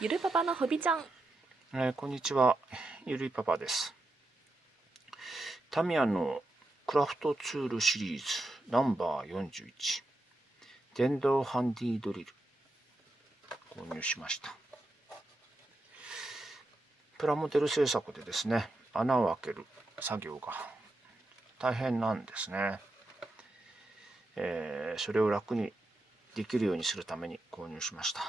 ゆるパパのほびちゃん。こんにちは、ゆるいパパです。タミヤのクラフトツールシリーズナンバー41、電動ハンディドリル購入しました。プラモデル制作でですね、穴を開ける作業が大変なんですね。それを楽にできるようにするために購入しました。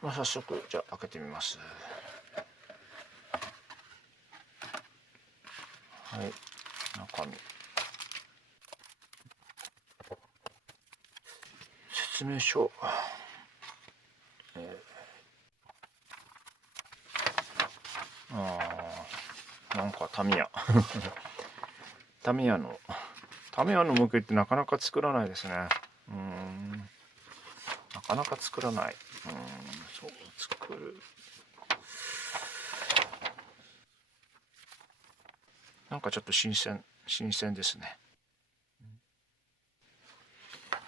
早速じゃあ開けてみます。はい、中身説明書、なんかタミヤタミヤの模型ってなかなか作らないですね。なかなか作らない。そう作る。なんかちょっと新鮮ですね。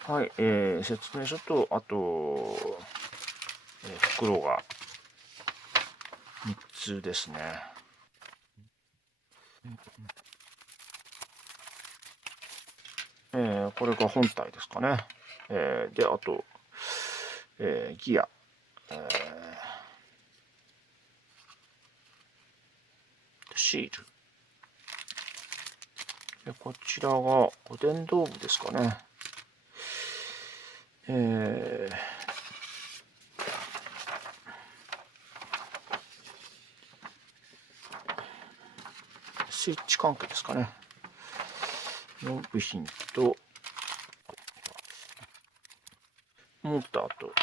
はい、説明書とあと、袋が3つですね。これが本体ですかね。で、あと、ギア、シール。で、こちらがお電動部ですかね。スイッチ関係ですかね。の部品と、モーターと、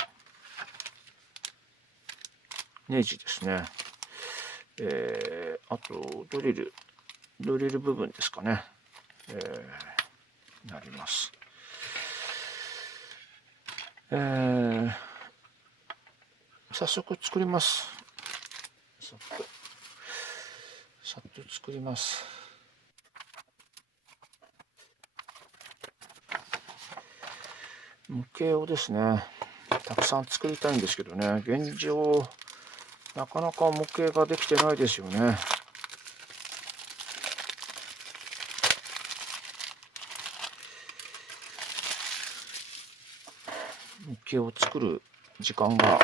ネジですね。あとドリル部分ですかね。なります。早速作ります。さっと作ります。模型をですね、たくさん作りたいんですけどね、現状なかなか模型ができてないですよね。模型を作る時間が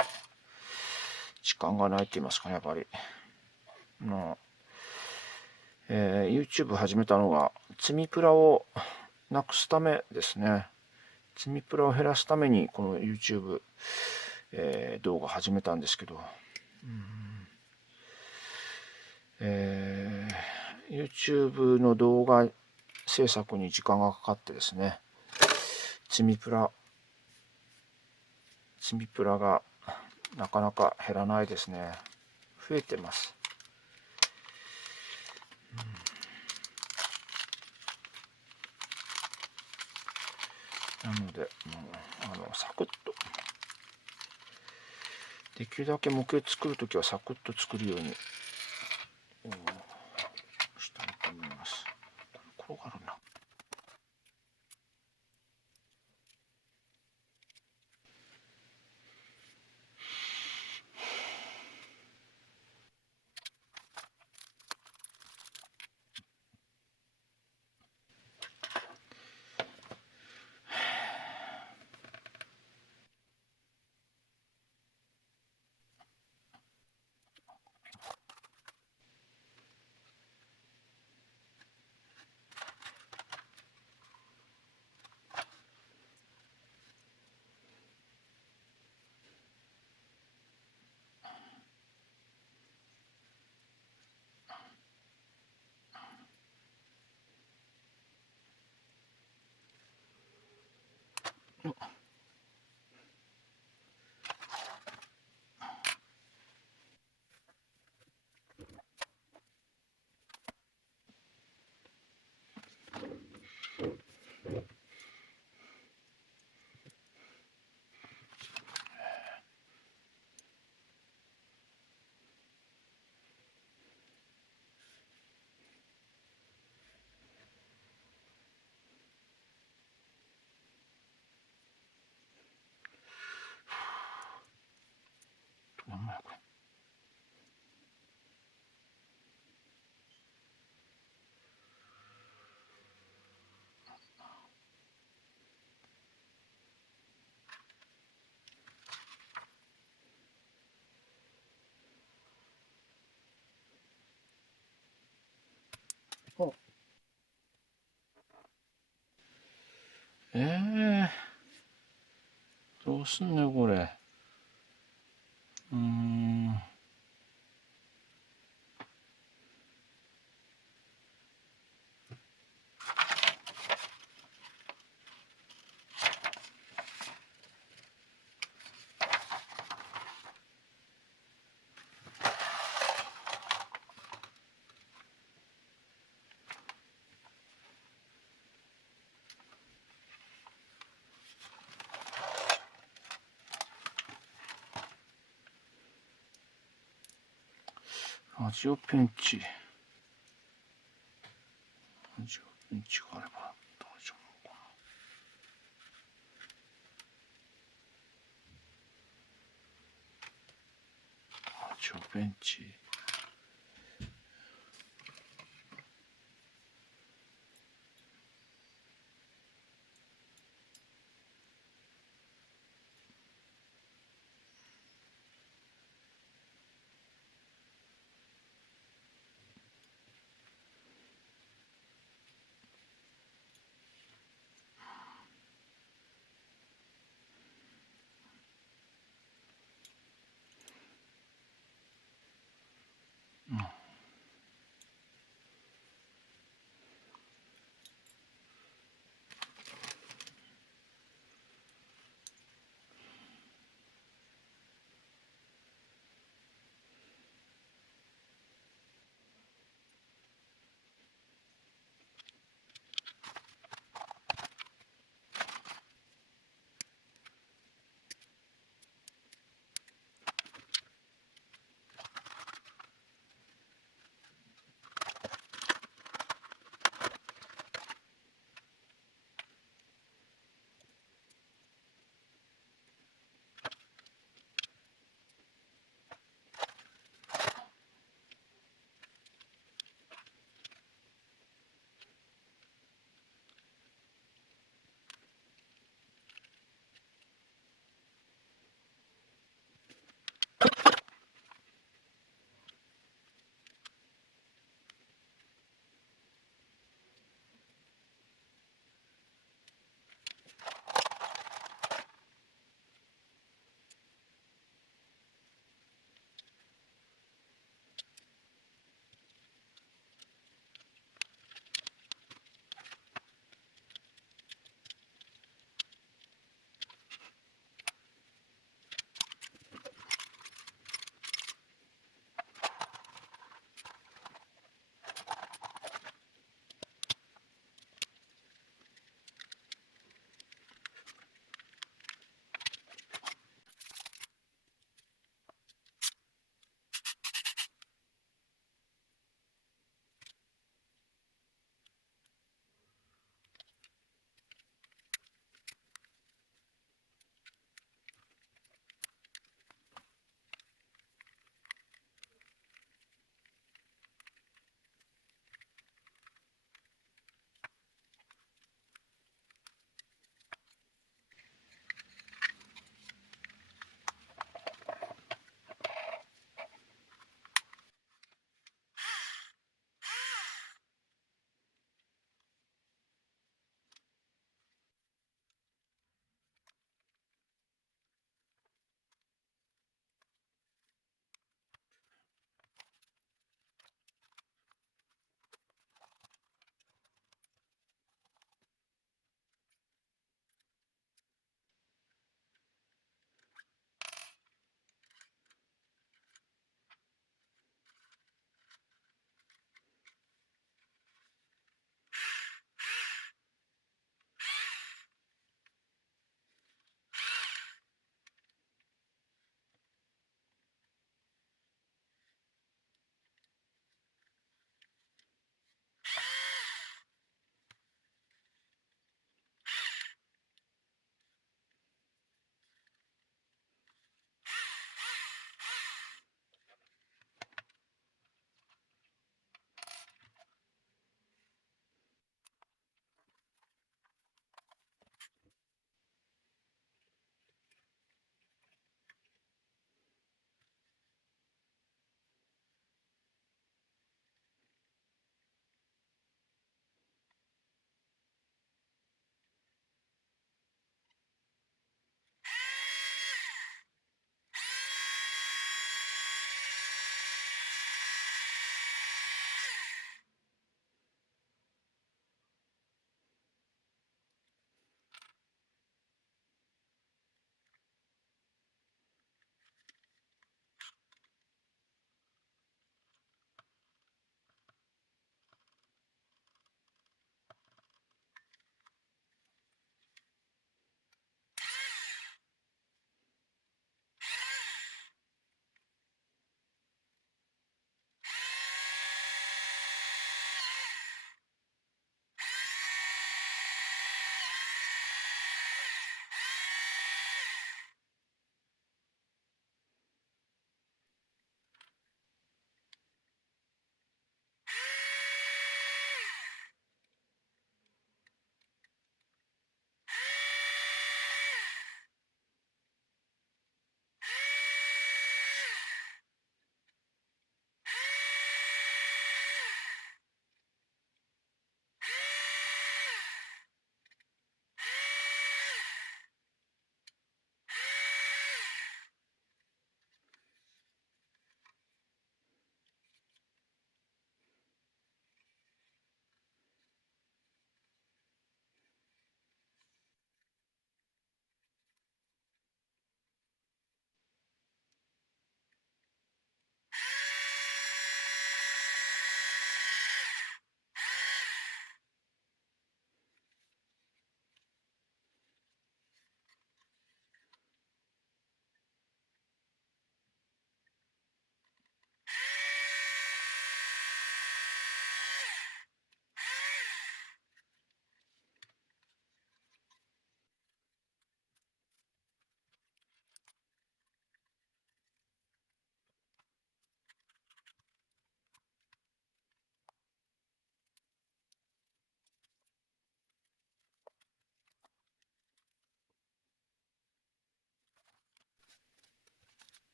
ないって言いますかね、やっぱり。YouTube 始めたのが積みプラをなくすためですね。積みプラを減らすためにこの YouTube、動画始めたんですけど、YouTube の動画制作に時間がかかってですね、積みプラがなかなか減らないですね。増えてます。なので、サクッと、できるだけ模型作るときはサクッと作るようにしたいと思います。これ転がるな。なんだこれ。おどうすんのよこれ。ラジオペンチ。ラジオペンチがあれば大丈夫かな。ラジオペンチ。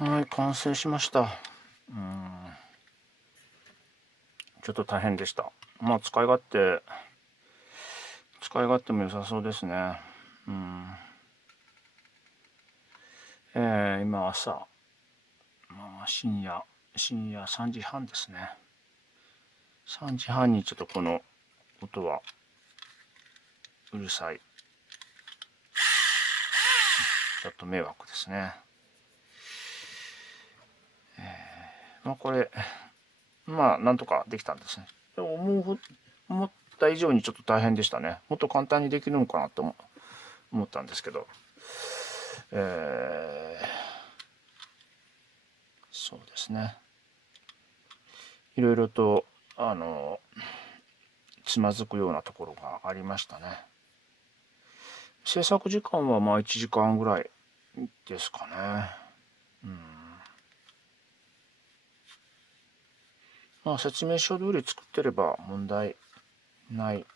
はい、完成しました。ちょっと大変でした。まあ、使い勝手も良さそうですね。今朝、まあ、深夜3時半ですね。3時半にちょっとこの音はうるさい。ちょっと迷惑ですね。まあこれ、まあなんとかできたんですね。でも思った以上にちょっと大変でしたね。もっと簡単にできるのかなと思ったんですけど。そうですね。いろいろと、つまずくようなところがありましたね。制作時間はまあ1時間ぐらいですかね。まあ説明書通り作ってれば問題ないで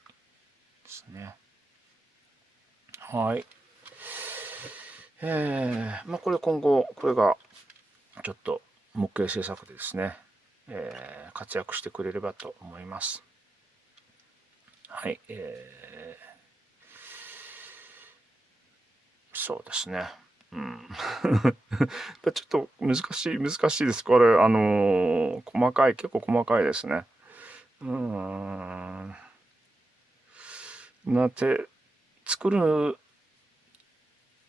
すね。はい。まあこれ今後、これがちょっと模型制作でですね、活躍してくれればと思います。はい。そうですね。ちょっと難しいです。これ、結構細かいですね。作る、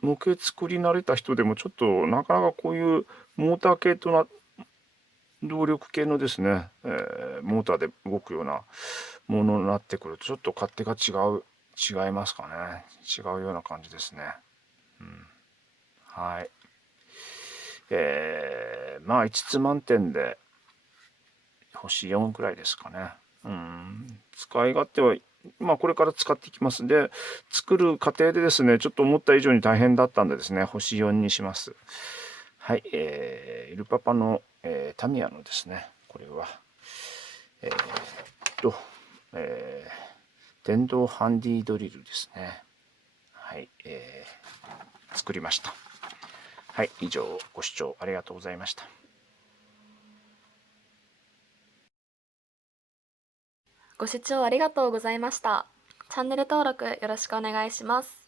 模型作り慣れた人でもちょっとなかなかこういうモーター系動力系のですね、モーターで動くようなものになってくるとちょっと勝手が違いますかね。違うような感じですね。はい。まあ5つ満点で星4くらいですかね。使い勝手は、まあこれから使っていきますんで、作る過程でですね、ちょっと思った以上に大変だったんでですね、星4にします。はい、イルパパの、タミヤのですね、これは、えーっと、電動ハンディドリルですね。はい、作りました。はい、以上ご視聴ありがとうございました。ご視聴ありがとうございました。チャンネル登録よろしくお願いします。